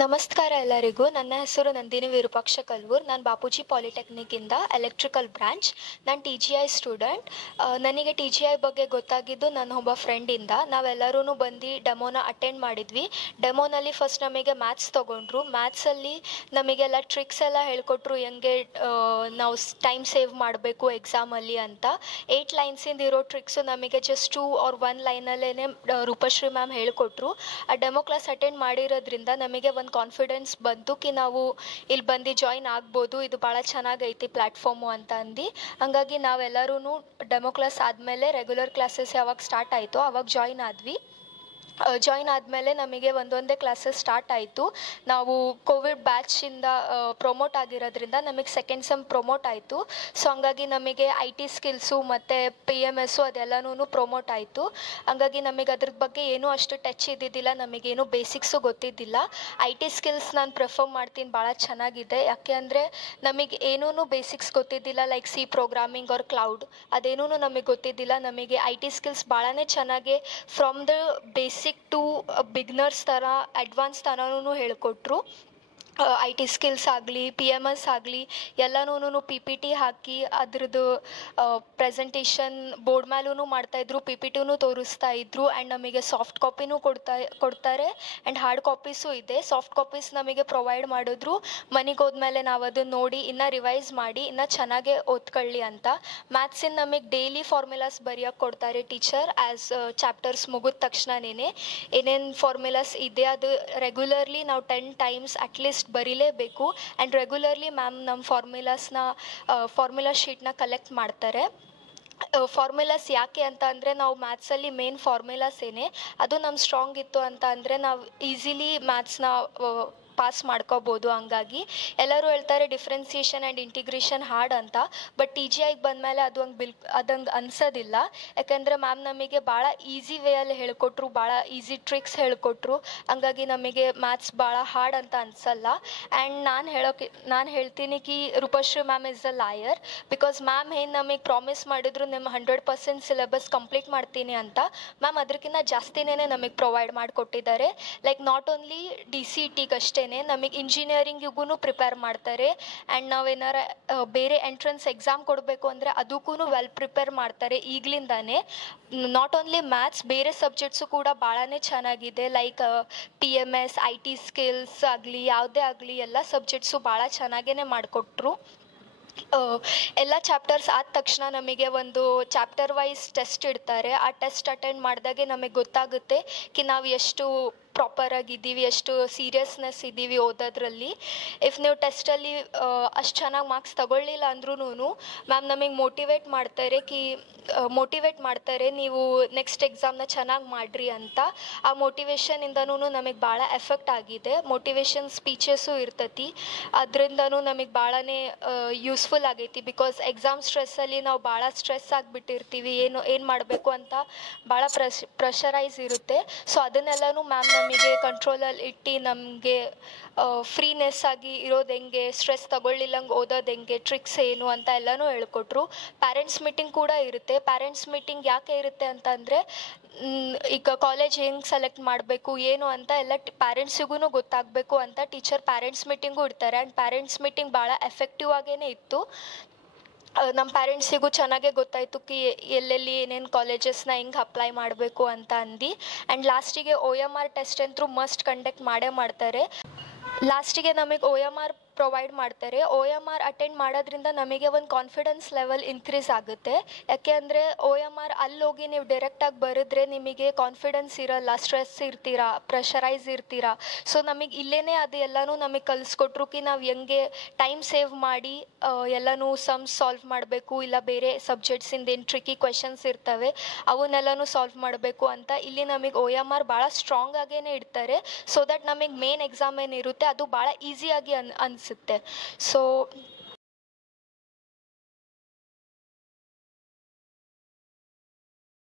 ನಮಸ್ಕಾರ ಎಲ್ಲರಿಗೂ. ನನ್ನ ಹೆಸರು ನಂದಿನಿ ವಿರೂಪಾಕ್ಷ ಕಲ್ವೂರ್. ನಾನು ಬಾಪೂಜಿ ಪಾಲಿಟೆಕ್ನಿಕ್ಕಿಂದ ಎಲೆಕ್ಟ್ರಿಕಲ್ ಬ್ರಾಂಚ್. ನಾನು ಟಿ ಜಿ ಐ ಸ್ಟೂಡೆಂಟ್. ನನಗೆ ಟಿ ಜಿ ಐ ಬಗ್ಗೆ ಗೊತ್ತಾಗಿದ್ದು ನನ್ನ ಒಬ್ಬ ಫ್ರೆಂಡಿಂದ. ನಾವೆಲ್ಲರೂ ಬಂದು ಡೆಮೋನ ಅಟೆಂಡ್ ಮಾಡಿದ್ವಿ. ಡೆಮೋನಲ್ಲಿ ಫಸ್ಟ್ ನಮಗೆ ಮ್ಯಾಥ್ಸ್ ತೊಗೊಂಡ್ರು. ಮ್ಯಾಥ್ಸಲ್ಲಿ ನಮಗೆಲ್ಲ ಟ್ರಿಕ್ಸ್ ಎಲ್ಲ ಹೇಳ್ಕೊಟ್ರು, ಹೆಂಗೆ ನಾವು ಟೈಮ್ ಸೇವ್ ಮಾಡಬೇಕು ಎಕ್ಸಾಮಲ್ಲಿ ಅಂತ. 8 ಲೈನ್ಸಿಂದ ಇರೋ ಟ್ರಿಕ್ಸು ನಮಗೆ ಜಸ್ಟ್ 2 or 1 ಲೈನಲ್ಲೇ ರೂಪಶ್ರೀ ಮ್ಯಾಮ್ ಹೇಳಿಕೊಟ್ರು. ಆ ಡೆಮೋ ಕ್ಲಾಸ್ ಅಟೆಂಡ್ ಮಾಡಿರೋದ್ರಿಂದ ನಮಗೆ ಒಂದು ಕಾನ್ಫಿಡೆನ್ಸ್ ಬಂತು ಕಿ ನಾವು ಇಲ್ಲಿ ಬಂದು ಜಾಯಿನ್ ಆಗ್ಬೋದು, ಇದು ಭಾಳ ಚೆನ್ನಾಗೈತಿ ಪ್ಲ್ಯಾಟ್ಫಾರ್ಮು ಅಂತ ಅಂದು. ಹಾಗಾಗಿ ನಾವೆಲ್ಲರೂ ಡೆಮೋ ಕ್ಲಾಸ್ ಆದಮೇಲೆ ರೆಗ್ಯುಲರ್ ಕ್ಲಾಸಸ್ ಯಾವಾಗ ಸ್ಟಾರ್ಟ್ ಆಯಿತು ಆವಾಗ ಜಾಯಿನ್ ಆದ್ವಿ. ಜಾಯಿನ್ ಆದಮೇಲೆ ನಮಗೆ ಒಂದೊಂದೇ ಕ್ಲಾಸಸ್ ಸ್ಟಾರ್ಟ್ ಆಯಿತು. ನಾವು ಕೋವಿಡ್ ಬ್ಯಾಚಿಂದ ಪ್ರೊಮೋಟ್ ಆಗಿರೋದ್ರಿಂದ ನಮಗೆ ಸೆಕೆಂಡ್ ಸೆಮ್ ಪ್ರೊಮೋಟ್ ಆಯಿತು. ಸೊ ಹಂಗಾಗಿ ನಮಗೆ ಐ ಟಿ ಸ್ಕಿಲ್ಸು ಮತ್ತು PMSು ಅದೆಲ್ಲನೂ ಪ್ರೊಮೋಟ್ ಆಯಿತು. ಹಂಗಾಗಿ ನಮಗೆ ಅದ್ರ ಬಗ್ಗೆ ಏನೂ ಅಷ್ಟು ಟಚ್ ಇದ್ದಿದ್ದಿಲ್ಲ, ನಮಗೇನು ಬೇಸಿಕ್ಸು ಗೊತ್ತಿದ್ದಿಲ್ಲ. ಐ ಟಿ ಸ್ಕಿಲ್ಸ್ ನಾನು ಪ್ರಿಫರ್ ಮಾಡ್ತೀನಿ, ಭಾಳ ಚೆನ್ನಾಗಿದೆ. ಯಾಕೆ ಅಂದರೆ ನಮಗೆ ಏನೂ ಬೇಸಿಕ್ಸ್ ಗೊತ್ತಿದ್ದಿಲ್ಲ, like C programming or cloud ಅದೇನೂ ನಮಗೆ ಗೊತ್ತಿದ್ದಿಲ್ಲ. ನಮಗೆ ಐ ಟಿ ಸ್ಕಿಲ್ಸ್ ಭಾಳನೇ ಚೆನ್ನಾಗಿ from the basic to beginners ಥರ ಅಡ್ವಾನ್ಸ್ ತನೂ ಹೇಳ್ಕೊಟ್ರು. ಐ ಟಿ ಸ್ಕಿಲ್ಸ್ ಆಗಲಿ PMS ಆಗಲಿ ಎಲ್ಲನೂ PPT ಹಾಕಿ ಅದ್ರದ್ದು ಪ್ರೆಸೆಂಟೇಷನ್ ಬೋರ್ಡ್ ಮೇಲೂ ಮಾಡ್ತಾಯಿದ್ರು, PPTನೂ ತೋರಿಸ್ತಾ ಇದ್ರು. ಆ್ಯಂಡ್ ನಮಗೆ ಸಾಫ್ಟ್ ಕಾಪಿನೂ ಕೊಡ್ತಾರೆ ಆ್ಯಂಡ್ ಹಾರ್ಡ್ ಕಾಪೀಸು ಇದೆ. ಸಾಫ್ಟ್ ಕಾಪೀಸ್ ನಮಗೆ ಪ್ರೊವೈಡ್ ಮಾಡಿದ್ರು. ಮನೆಗೆ ಹೋದ್ಮೇಲೆ ನಾವು ಅದನ್ನು ನೋಡಿ ಇನ್ನೂ ರಿವೈಸ್ ಮಾಡಿ ಇನ್ನೂ ಚೆನ್ನಾಗೇ ಓದ್ಕೊಳ್ಳಿ ಅಂತ. ಮ್ಯಾಥ್ಸಿನ ನಮಗೆ ಡೈಲಿ ಫಾರ್ಮುಲಾಸ್ ಬರೆಯೋಕ್ಕೆ ಕೊಡ್ತಾರೆ ಟೀಚರ್. ಆ್ಯಸ್ ಚಾಪ್ಟರ್ಸ್ ಮುಗಿದ ತಕ್ಷಣನೇ ಏನೇನು ಫಾರ್ಮುಲಾಸ್ ಇದೆ ಅದು ರೆಗ್ಯುಲರ್ಲಿ ನಾವು 10 ಟೈಮ್ಸ್ ಅಟ್ಲೀಸ್ಟ್ ಬರೀಲೇಬೇಕು. ಆ್ಯಂಡ್ ರೆಗ್ಯುಲರ್ಲಿ ಮ್ಯಾಮ್ ನಮ್ಮ ಫಾರ್ಮುಲಾ ಶೀಟ್ನ ಕಲೆಕ್ಟ್ ಮಾಡ್ತಾರೆ. ಫಾರ್ಮುಲಾಸ್ ಯಾಕೆ ಅಂತ ಅಂದರೆ ನಾವು ಮ್ಯಾಥ್ಸಲ್ಲಿ ಮೇನ್ ಫಾರ್ಮುಲಾಸ್ ಏನೇ ಅದು ನಮ್ಮ ಸ್ಟ್ರಾಂಗ್ ಇತ್ತು ಅಂತ ಅಂದರೆ ನಾವು ಈಸಿಲಿ ಮ್ಯಾಥ್ಸ್ನ ಪಾಸ್ ಮಾಡ್ಕೋಬೋದು. ಹಂಗಾಗಿ ಎಲ್ಲರೂ ಹೇಳ್ತಾರೆ ಡಿಫ್ರೆನ್ಸಿಯೇಷನ್ ಆ್ಯಂಡ್ ಇಂಟಿಗ್ರೇಷನ್ ಹಾರ್ಡ್ ಅಂತ. ಬಟ್ ಟಿ ಜಿ ಐಗೆ ಬಂದಮೇಲೆ ಅದಂಗೆ ಅನ್ಸೋದಿಲ್ಲ. ಯಾಕೆಂದರೆ ಮ್ಯಾಮ್ ನಮಗೆ ಭಾಳ ಈಸಿ ವೇಯಲ್ಲಿ ಹೇಳ್ಕೊಟ್ರು, ಭಾಳ ಈಸಿ ಟ್ರಿಕ್ಸ್ ಹೇಳ್ಕೊಟ್ರು. ಹಂಗಾಗಿ ನಮಗೆ ಮ್ಯಾಥ್ಸ್ ಭಾಳ ಹಾರ್ಡ್ ಅಂತ ಅನಿಸಲ್ಲ. ಆ್ಯಂಡ್ ನಾನು ಹೇಳ್ತೀನಿ ಕಿ Roopashree ma'am is a lawyer. Because ma'am ಏನು ನಮಗೆ ಪ್ರಾಮಿಸ್ ಮಾಡಿದ್ರು ನಿಮ್ಮ 100% ಸಿಲೆಬಸ್ ಕಂಪ್ಲೀಟ್ ಮಾಡ್ತೀನಿ ಅಂತ. ಮ್ಯಾಮ್ ಅದಕ್ಕಿಂತ ಜಾಸ್ತಿನೇ ನಮಗೆ ಪ್ರೊವೈಡ್ ಮಾಡಿಕೊಟ್ಟಿದ್ದಾರೆ. ಲೈಕ್ ನಾಟ್ ಓನ್ಲಿ DCET ಅಷ್ಟೇ, ನಮಗೆ ಇಂಜಿನಿಯರಿಂಗಿಗೂ ಪ್ರಿಪೇರ್ ಮಾಡ್ತಾರೆ. ಆ್ಯಂಡ್ ನಾವೇನಾರ ಬೇರೆ ಎಂಟ್ರೆನ್ಸ್ ಎಕ್ಸಾಮ್ ಕೊಡಬೇಕು ಅಂದರೆ ಅದಕ್ಕೂ ವೆಲ್ ಪ್ರಿಪೇರ್ ಮಾಡ್ತಾರೆ ಈಗಲಿಂದಾನೇ. ನಾಟ್ ಓನ್ಲಿ ಮ್ಯಾಥ್ಸ್, ಬೇರೆ ಸಬ್ಜೆಕ್ಟ್ಸು ಕೂಡ ಭಾಳನೇ ಚೆನ್ನಾಗಿದೆ. Like PMS, I T skills ಆಗಲಿ ಯಾವುದೇ ಆಗಲಿ ಎಲ್ಲ ಸಬ್ಜೆಕ್ಟ್ಸು ಭಾಳ ಚೆನ್ನಾಗೇ ಮಾಡಿಕೊಟ್ರು. ಎಲ್ಲ ಚಾಪ್ಟರ್ಸ್ ಆದ ತಕ್ಷಣ ನಮಗೆ ಒಂದು ಚಾಪ್ಟರ್ ವೈಸ್ ಟೆಸ್ಟ್ ಇಡ್ತಾರೆ. ಆ ಟೆಸ್ಟ್ ಅಟೆಂಡ್ ಮಾಡಿದಾಗೆ ನಮಗೆ ಗೊತ್ತಾಗುತ್ತೆ ಕಿ ನಾವು ಎಷ್ಟು ಪ್ರಾಪರಾಗಿದ್ದೀವಿ, ಎಷ್ಟು ಸೀರಿಯಸ್ನೆಸ್ ಇದ್ದೀವಿ ಓದೋದ್ರಲ್ಲಿ. ಇಫ್ ನೀವು ಟೆಸ್ಟಲ್ಲಿ ಅಷ್ಟು ಚೆನ್ನಾಗಿ ಮಾರ್ಕ್ಸ್ ತಗೊಳ್ಳಿಲ್ಲ ಅಂದ್ರೂ ಮ್ಯಾಮ್ ನಮಗೆ ಮೋಟಿವೇಟ್ ಮಾಡ್ತಾರೆ ನೀವು ನೆಕ್ಸ್ಟ್ ಎಕ್ಸಾಮ್ನ ಚೆನ್ನಾಗಿ ಮಾಡಿರಿ ಅಂತ. ಆ ಮೋಟಿವೇಶನಿಂದನೂ ನಮಗೆ ಭಾಳ ಎಫೆಕ್ಟ್ ಆಗಿದೆ. ಮೋಟಿವೇಶನ್ ಸ್ಪೀಚಸ್ಸು ಇರ್ತೈತಿ, ಅದರಿಂದನೂ ನಮಗೆ ಭಾಳನೇ ಯೂಸ್ಫುಲ್ ಆಗೈತಿ. ಬಿಕಾಸ್ ಎಕ್ಸಾಮ್ ಸ್ಟ್ರೆಸ್ಸಲ್ಲಿ ನಾವು ಭಾಳ ಸ್ಟ್ರೆಸ್ ಆಗಿಬಿಟ್ಟಿರ್ತೀವಿ, ಏನು ಮಾಡಬೇಕು ಅಂತ ಭಾಳ ಪ್ರೆಷರೈಸ್ ಇರುತ್ತೆ. ಸೊ ಅದನ್ನೆಲ್ಲನೂ ಮ್ಯಾಮ್ ನಮಗೆ ಕಂಟ್ರೋಲಲ್ಲಿ ಇಟ್ಟು ನಮಗೆ ಫ್ರೀನೆಸ್ ಆಗಿ ಇರೋದು ಹೆಂಗೆ, ಸ್ಟ್ರೆಸ್ ತಗೊಳ್ಳಿಲ್ಲಂಗೆ ಓದೋದು ಹೆಂಗೆ, ಟ್ರಿಕ್ಸ್ ಏನು ಅಂತ ಎಲ್ಲನೂ ಹೇಳ್ಕೊಟ್ರು. ಪ್ಯಾರೆಂಟ್ಸ್ ಮೀಟಿಂಗ್ ಕೂಡ ಇರುತ್ತೆ. ಪ್ಯಾರೆಂಟ್ಸ್ ಮೀಟಿಂಗ್ ಯಾಕೆ ಇರುತ್ತೆ ಅಂತ ಅಂದರೆ ಈಗ ಕಾಲೇಜ್ ಹೆಂಗೆ ಸೆಲೆಕ್ಟ್ ಮಾಡಬೇಕು ಏನು ಅಂತ ಎಲ್ಲ ಪ್ಯಾರೆಂಟ್ಸಿಗೂ ಗೊತ್ತಾಗಬೇಕು ಅಂತ ಟೀಚರ್ ಪ್ಯಾರೆಂಟ್ಸ್ ಮೀಟಿಂಗು ಇಡ್ತಾರೆ. ಆ್ಯಂಡ್ ಪ್ಯಾರೆಂಟ್ಸ್ ಮೀಟಿಂಗ್ ಭಾಳ ಎಫೆಕ್ಟಿವ್ ಆಗೇ ಇತ್ತು. ನಮ್ಮ ಪ್ಯಾರೆಂಟ್ಸಿಗೂ ಚೆನ್ನಾಗೇ ಗೊತ್ತಾಯಿತು ಕಿ ಎಲ್ಲೆಲ್ಲಿ ಏನೇನು ಕಾಲೇಜಸ್ನ ಹೆಂಗೆ ಅಪ್ಲೈ ಮಾಡಬೇಕು ಅಂತ ಅಂದು. ಆ್ಯಂಡ್ ಲಾಸ್ಟಿಗೆ OMR ಟೆಸ್ಟ್ ಅಂತೂ ಮಸ್ಟ್ ಕಂಡಕ್ಟ್ ಮಾಡೇ ಮಾಡ್ತಾರೆ. ಲಾಸ್ಟಿಗೆ ನಮಗೆ OMR ಪ್ರೊವೈಡ್ ಮಾಡ್ತಾರೆ. OMR ಅಟೆಂಡ್ ಮಾಡೋದ್ರಿಂದ ನಮಗೆ ಒಂದು ಕಾನ್ಫಿಡೆನ್ಸ್ ಲೆವೆಲ್ ಇನ್ಕ್ರೀಸ್ ಆಗುತ್ತೆ. ಯಾಕೆ ಅಂದರೆ OMR ಅಲ್ಲೋಗಿ ನೀವು ಡೈರೆಕ್ಟಾಗಿ ಬರೆದ್ರೆ ನಿಮಗೆ ಕಾನ್ಫಿಡೆನ್ಸ್ ಇರಲ್ಲ, ಸ್ಟ್ರೆಸ್ ಇರ್ತೀರಾ, ಪ್ರೆಷರೈಸ್ ಇರ್ತೀರಾ. ಸೊ ನಮಗೆ ಇಲ್ಲೇ ಅದು ಎಲ್ಲನೂ ನಮಗೆ ಕಲಿಸ್ಕೊಟ್ರು ಕಿ ನಾವು ಹೆಂಗೆ ಟೈಮ್ ಸೇವ್ ಮಾಡಿ ಎಲ್ಲನೂ ಸಮ್ಸ್ ಸಾಲ್ವ್ ಮಾಡಬೇಕು, ಇಲ್ಲ ಬೇರೆ ಸಬ್ಜೆಕ್ಟ್ಸಿಂದ ಏನು ಟ್ರಿಕಿ ಕ್ವೆಶನ್ಸ್ ಇರ್ತವೆ ಅವನ್ನೆಲ್ಲನೂ ಸಾಲ್ವ್ ಮಾಡಬೇಕು ಅಂತ ಇಲ್ಲಿ ನಮಗೆ OMR ಭಾಳ ಸ್ಟ್ರಾಂಗ್ ಆಗೇ ಇಡ್ತಾರೆ. ಸೊ ದಟ್ ನಮಗೆ ಮೇನ್ ಎಕ್ಸಾಮ್ ಏನಿರುತ್ತೆ ಅದು ಭಾಳ ಈಸಿಯಾಗಿ ಅನಿಸುತ್ತೆ. ಸೊ